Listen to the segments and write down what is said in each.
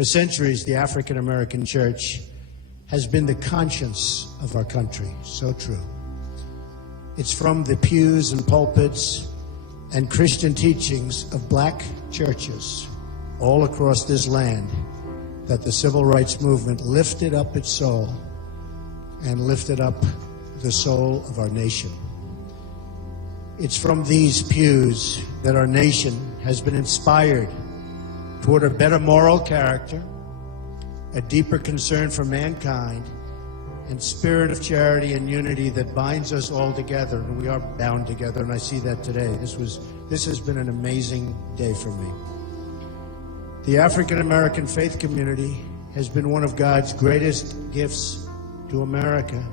For centuries, the African American church has been the conscience of our country. So true. It's from the pews and pulpits and Christian teachings of black churches all across this land that the civil rights movement lifted up its soul and lifted up the soul of our nation. It's from these pews that our nation has been inspired toward a better moral character, a deeper concern for mankind, and spirit of charity and unity that binds us all together. And we are bound together, and I see that today. This has been an amazing day for me. The African American faith community has been one of God's greatest gifts to America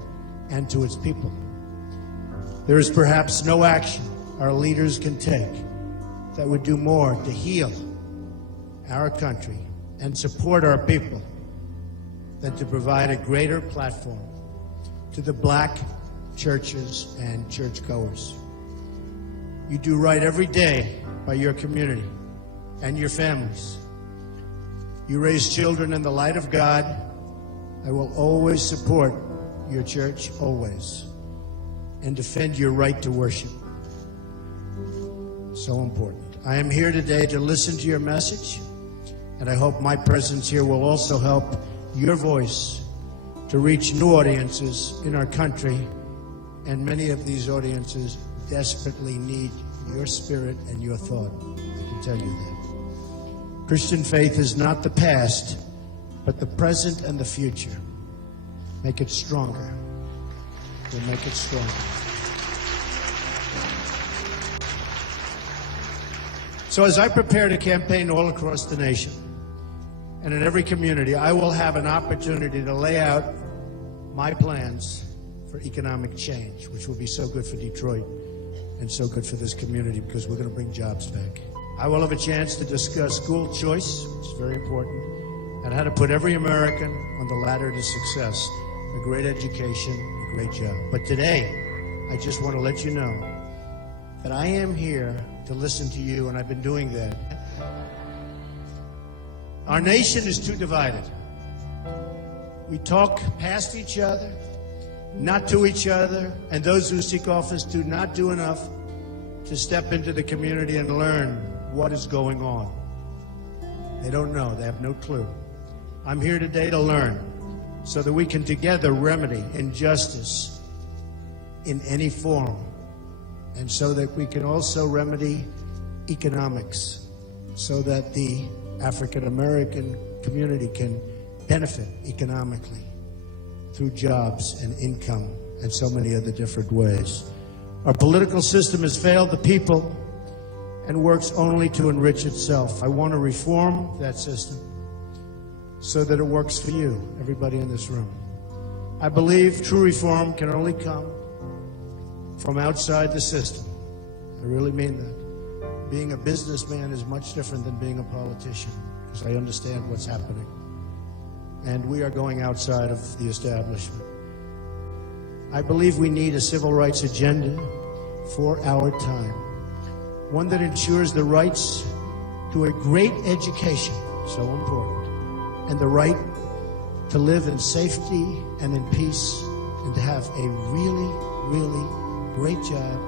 and to its people. There is perhaps no action our leaders can take that would do more to heal our country and support our people than to provide a greater platform to the black churches and churchgoers. You do right every day by your community and your families. You raise children in the light of God. I will always support your church, always, and defend your right to worship. So important. I am here today to listen to your message, and I hope my presence here will also help your voice to reach new audiences in our country, and many of these audiences desperately need your spirit and your thought. I can tell you that. Christian faith is not the past, but the present and the future. Make it stronger. We'll make it stronger. So as I prepare to campaign all across the nation and in every community, I will have an opportunity to lay out my plans for economic change, which will be so good for Detroit and so good for this community because we're going to bring jobs back. I will have a chance to discuss school choice, which is very important, and how to put every American on the ladder to success, a great education, a great job. But today, I just want to let you know that I am here to listen to you, and I've been doing that. Our nation is too divided. We talk past each other, not to each other, and those who seek office do not do enough to step into the community and learn what is going on. They don't know. They have no clue. I'm here today to learn so that we can together remedy injustice in any form, and so that we can also remedy economics so that the African American community can benefit economically through jobs and income and so many other different ways. Our political system has failed the people and works only to enrich itself. I want to reform that system so that it works for you, everybody in this room. I believe true reform can only come from outside the system. I really mean that. Being a businessman is much different than being a politician, because I understand what's happening. And we are going outside of the establishment. I believe we need a civil rights agenda for our time, one that ensures the rights to a great education, so important, and the right to live in safety and in peace, and to have a really, really great job,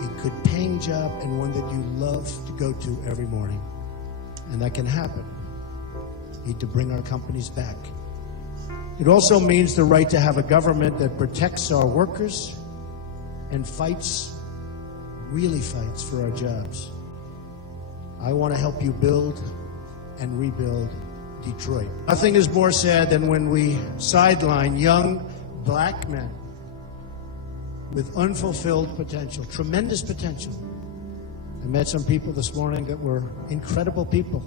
a good paying job, and one that you love to go to every morning. And that can happen. We need to bring our companies back. It also means the right to have a government that protects our workers and fights, really fights for our jobs. I want to help you build and rebuild Detroit. Nothing is more sad than when we sideline young black men with unfulfilled potential, tremendous potential. I met some people this morning that were incredible people,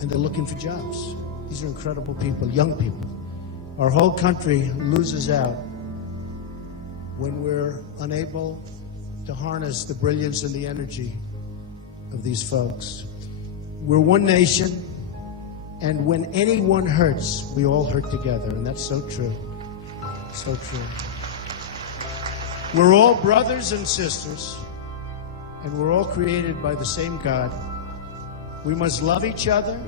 and they're looking for jobs. These are incredible people, young people. Our whole country loses out when we're unable to harness the brilliance and the energy of these folks. We're one nation, and when anyone hurts, we all hurt together, and that's so true. So true. We're all brothers and sisters, and we're all created by the same God. We must love each other,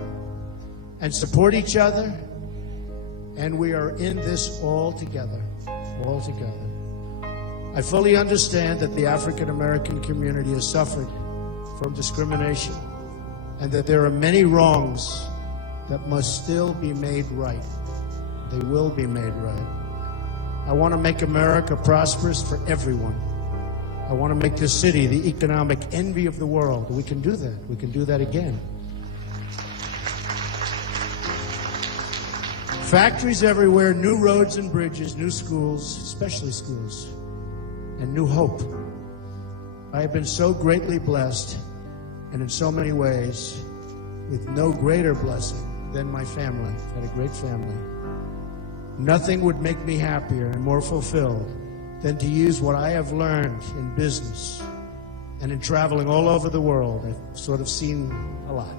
and support each other. And we are in this all together, all together. I fully understand that the African American community has suffered from discrimination and that there are many wrongs that must still be made right. They will be made right. I want to make America prosperous for everyone. I want to make this city the economic envy of the world. We can do that. We can do that again. Factories everywhere, new roads and bridges, new schools, especially schools, and new hope. I have been so greatly blessed, and in so many ways, with no greater blessing than my family. I've had a great family. Nothing would make me happier and more fulfilled than to use what I have learned in business and in traveling all over the world. I've sort of seen a lot.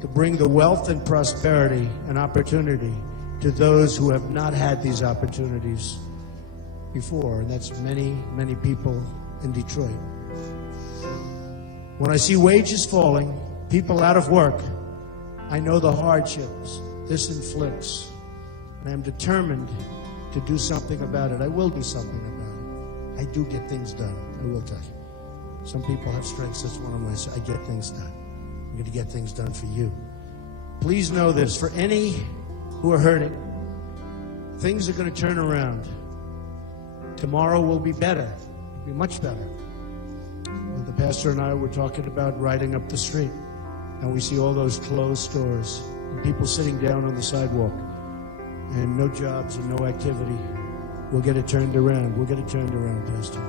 To bring the wealth and prosperity and opportunity to those who have not had these opportunities before. And that's many, many people in Detroit. When I see wages falling, people out of work, I know the hardships this inflicts. And I am determined to do something about it. I will do something about it. I do get things done. I will tell you. Some people have strengths. That's one of my, I get things done. I'm going to get things done for you. Please know this. For any who are hurting, things are going to turn around. Tomorrow will be better. It'll be much better. The pastor and I were talking about riding up the street, and we see all those closed stores and people sitting down on the sidewalk and no jobs and no activity. We'll get it turned around. We'll get it turned around, Pastor.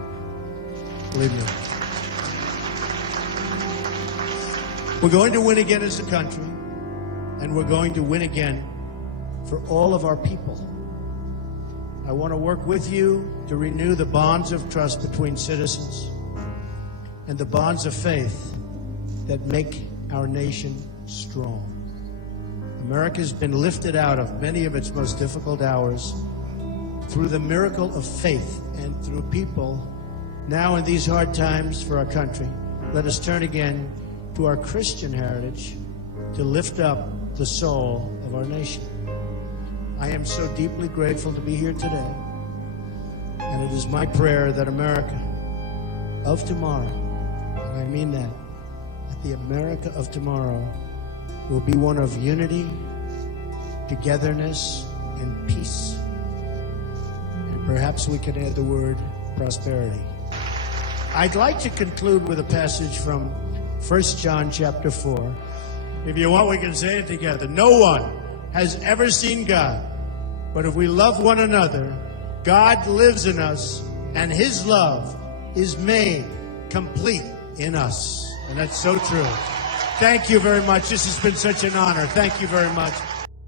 Believe me. We're going to win again as a country, and we're going to win again for all of our people. I want to work with you to renew the bonds of trust between citizens and the bonds of faith that make our nation strong. America has been lifted out of many of its most difficult hours through the miracle of faith and through people. Now in these hard times for our country, let us turn again to our Christian heritage to lift up the soul of our nation. I am so deeply grateful to be here today, and it is my prayer that America of tomorrow, and I mean that the America of tomorrow will be one of unity, togetherness, and peace. And perhaps we can add the word prosperity. I'd like to conclude with a passage from 1 John chapter 4. If you want, we can say it together. No one has ever seen God, but if we love one another, God lives in us, and His love is made complete in us. And that's so true. Thank you very much. This has been such an honor. Thank you very much.